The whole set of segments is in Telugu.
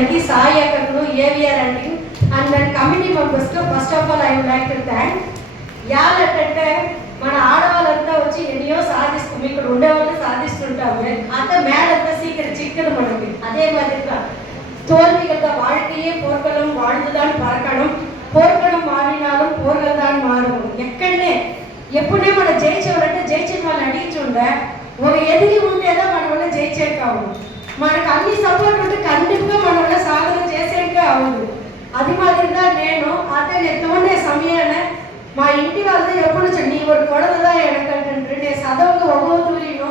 Sai Akakunu, AVR and then committee members. First of all, I would like to thank. యాలంటే మన ఆడవాళ్ళంతా వచ్చి ఎన్నో సాధిస్తాం, ఇక్కడ ఉండేవాళ్ళు సాధిస్తుంటాము. అంత మేడంతా సీక్రెట్ చిక్కదు మనకి. அதே மாதிரிగా தோல்விகள் வாழ்க்கையே போர்க்களம், வாழ்ந்துதான் பறக்கணும். పోర్కడం మారినాலும் పోర్గల్దాన్ మారము. ఎక్కడనే ఎప్పుడే మనం జయించాలంటే జయించిన వాళ్ళని అడిగించుండే ఒక ఎదిరి ఉండేదా మన వల్ల జయించే కావు. మనకు అన్ని సపోర్ట్ ఉంటే ఖండితంగా మన వల్ల సాధన చేసేకే అవ్వదు. అది మాదిరిగా నేను అతనే తోనే సమయాన మా ఇంటి వాళ్ళు ఎప్పుడు నీ ఒక కొడదా ఎడకంటే నేను చదవకు ఒగోతూరిను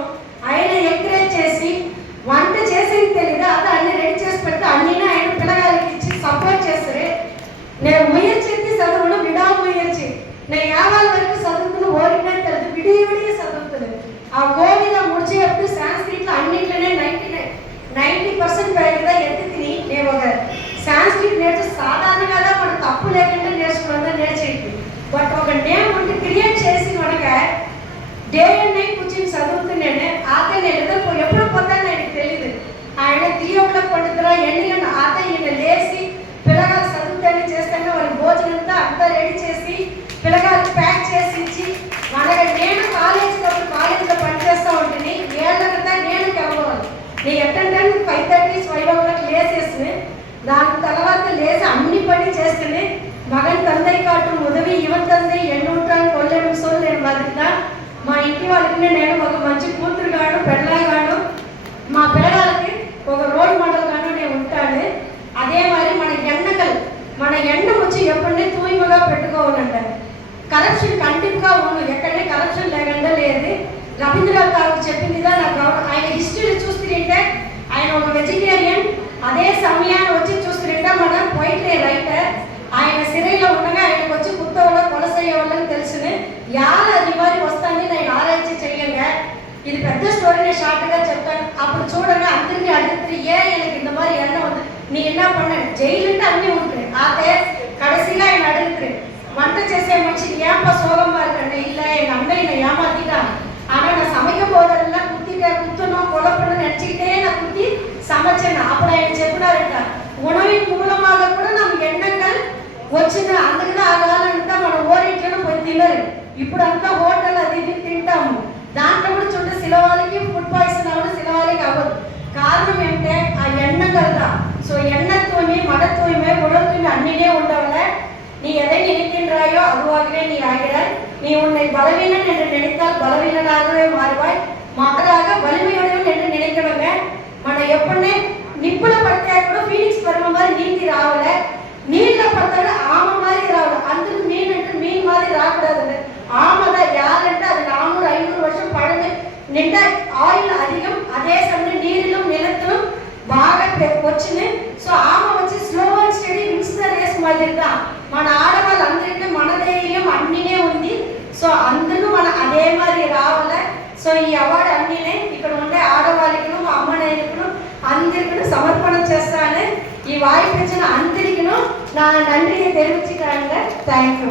ఆయన ఎంకరేజ్ చేసి వంట చేసేది తెలీదా అది అన్ని రెడీ చేసి పెడితే అన్నీ ఆయన పిల్లగారికి ఇచ్చి సపోర్ట్ చేస్తారు. నేను ముయర్చి చదువును విడాముయర్చి నేను 50 వరకు చదువుకుని ఓరినా తెలియదు, విడివిడిగా చదువుతుంది. ఆ గోవిద ముడిచేప్పుడు సాంస్క్రిట్లో అన్నింటిలోనే 90% పైగా ఎత్తి తిని నేను ఒక సాంస్క్రిట్ నేర్చు సాధారణంగా మనం తప్పు లేకుండా నేర్చుకున్నదా నేర్చేది. బట్ ఒక నేమ్ ఉంటే క్రియేట్ చేసి మనక డే అండ్ నైట్ కూర్చొని చదువుతున్నానే ఆత నేను ఎప్పుడు పోతాను ఆయనకు తెలియదు. ఆయన 3 o'clock పడుతున్నా ఎండిగా ఆత ఈయన లేచి పిల్లగాలు చదువుతానే చేస్తానే వాళ్ళ భోజనంతా అంతా రెడీ చేసి పిల్లగాలు ప్యాక్ చేసి ఇచ్చి మనకి నేను కాలేజీలో పనిచేస్తూ ఉంటుంది. ఏళ్ళకంతా నేను కలవాలి నేను ఎట్టంటే 5:30 5 o'clock లేసేసి దాని తర్వాత లేచి అన్ని పని చేస్తేనే மகன் தந்தை காட்டும் உதவி இவன் தந்தை ఎన్నుంటాను కొల్లెను సోల్లేను మాదిరిగా మా ఇంటి వాళ్ళకి నేను ఒక మంచి కూతురుగాను పెళ్ళగాను మా పిల్లగాలకి ఒక రోల్ మోడల్గాను నేను ఉంటాను. அதே மாதிரி మన ఎన్నం వచ్చి ఎప్పుడనే తూய்மைగా పెట్టుకోవాలంట. కరప్షన్ కంటిన్యూగా ఉంది, ఎక్కడనే కరప్షన్ లేకుండా లేదు. రవీంద్రనాథ్ ఠాగూర్ చెప్పిందిగా నాకు ఆయన హిస్టరీ చూస్తుంటే ఆయన ఒక వెజిటేరియన్. అదే సమయాన్ని వచ్చి చూస్తుంటే మన పోయిట్లే రైటర్ ఆయన సిరైలో ఉండగా ఆయనకు వచ్చి కుత్తవలో కొలసయ్యే వాళ్ళని తెలిసింది. అది మరి వస్తాను నేను ఆరాய்ச்சி చెయ్యంగా ఇది పెద్ద స్టోరీ నేను షార్ట్గా చెప్తాను. అప్పుడు చూడగా అందరినీ అడుగుతారు எனக்கு இந்த மாதிரி எண்ணம் வந்து நீ என்ன பண்ண ஜெயிலுட்டு அన్నీ ఉంటుంది. ஆத்தே கடைசியில் ఆయన అడుగుతారు వంట చేసే మనిషి ஏன்பா சோகமா இருக்கேன். இல்லை எங்கள் அண்ணன் என்னை ஏமாத்திட்டான், ஆனால் நான் சமைக்கும் போதெல்லாம் குத்தணும் கொலப்பணும் நினச்சிக்கிட்டே நான் குத்தி சமைச்சேன். అప్పుడు ఆయన చెప్పినారంట உணவின் மூலமாக கூட நம்ம எண்ணங்கள் వచ్చిన అందుకనే ఆ కాలంతా మనం ఓరింట్లోనే పోయి తినరు. ఇప్పుడు అంతా హోటల్ అది ఇది తింటాము. దాంట్లో కూడా చూడండి సిలవాళ్ళకి ఫుడ్ పాయిజన్ అవ్వడం సిలవాళ్ళకి అవ్వదు. కారణం ఏంటంటే ఆ எண்ணம் தான். ஸோ எண்ணெய் தூய்மை மன தூய்மை உடல் தூய்மை அன்னிலே உண்டவள நீ எதை நினைக்கின்றாயோ அதுவாகவே நீ ஆகிறாய். நீ உன்னை பலவீனன் என்று நினைத்தால் பலவீனனாகவே மாறுவாய், மாறாக வலிமையுடையவன் என்று நினைக்கணுங்க. మన ఎప్పుడనే నిప్పుల పడితే కూడా ఫీనిక్స్ పర్వ மாதிரி நீந்தி రావల, నీళ్ళ పడతాడు ఆమె மாதிரி రావాలి. అందుకు మీన్ అంటే మీన్ மாதிரி రాకూడదు. ఆమెదా యాలంటే అది 400-500 வருஷம் పడదు నిండా ఆయిల్ అధికం. అదే సమయం నీరిలో నిలత్తలు బాగా వచ్చింది. సో ఆమె వచ్చి slow and steady wins the race మాదిరిగా మన ఆడవాళ్ళందరికీ మన ధైర్యం అన్నీనే ఉంది. సో అందరూ మన అదే மாதிரி రావాల. సో ఈ అవార్డు అన్నీనే ఇక్కడ ఉండే ఆడవాళ్ళకి అమ్మ నాయకులు అందరికీ సమర్పణ చేస్తాను. ఈ వాయిపించిన అందరికీ నా నందిని తెలియచేయడానికి థ్యాంక్ యూ.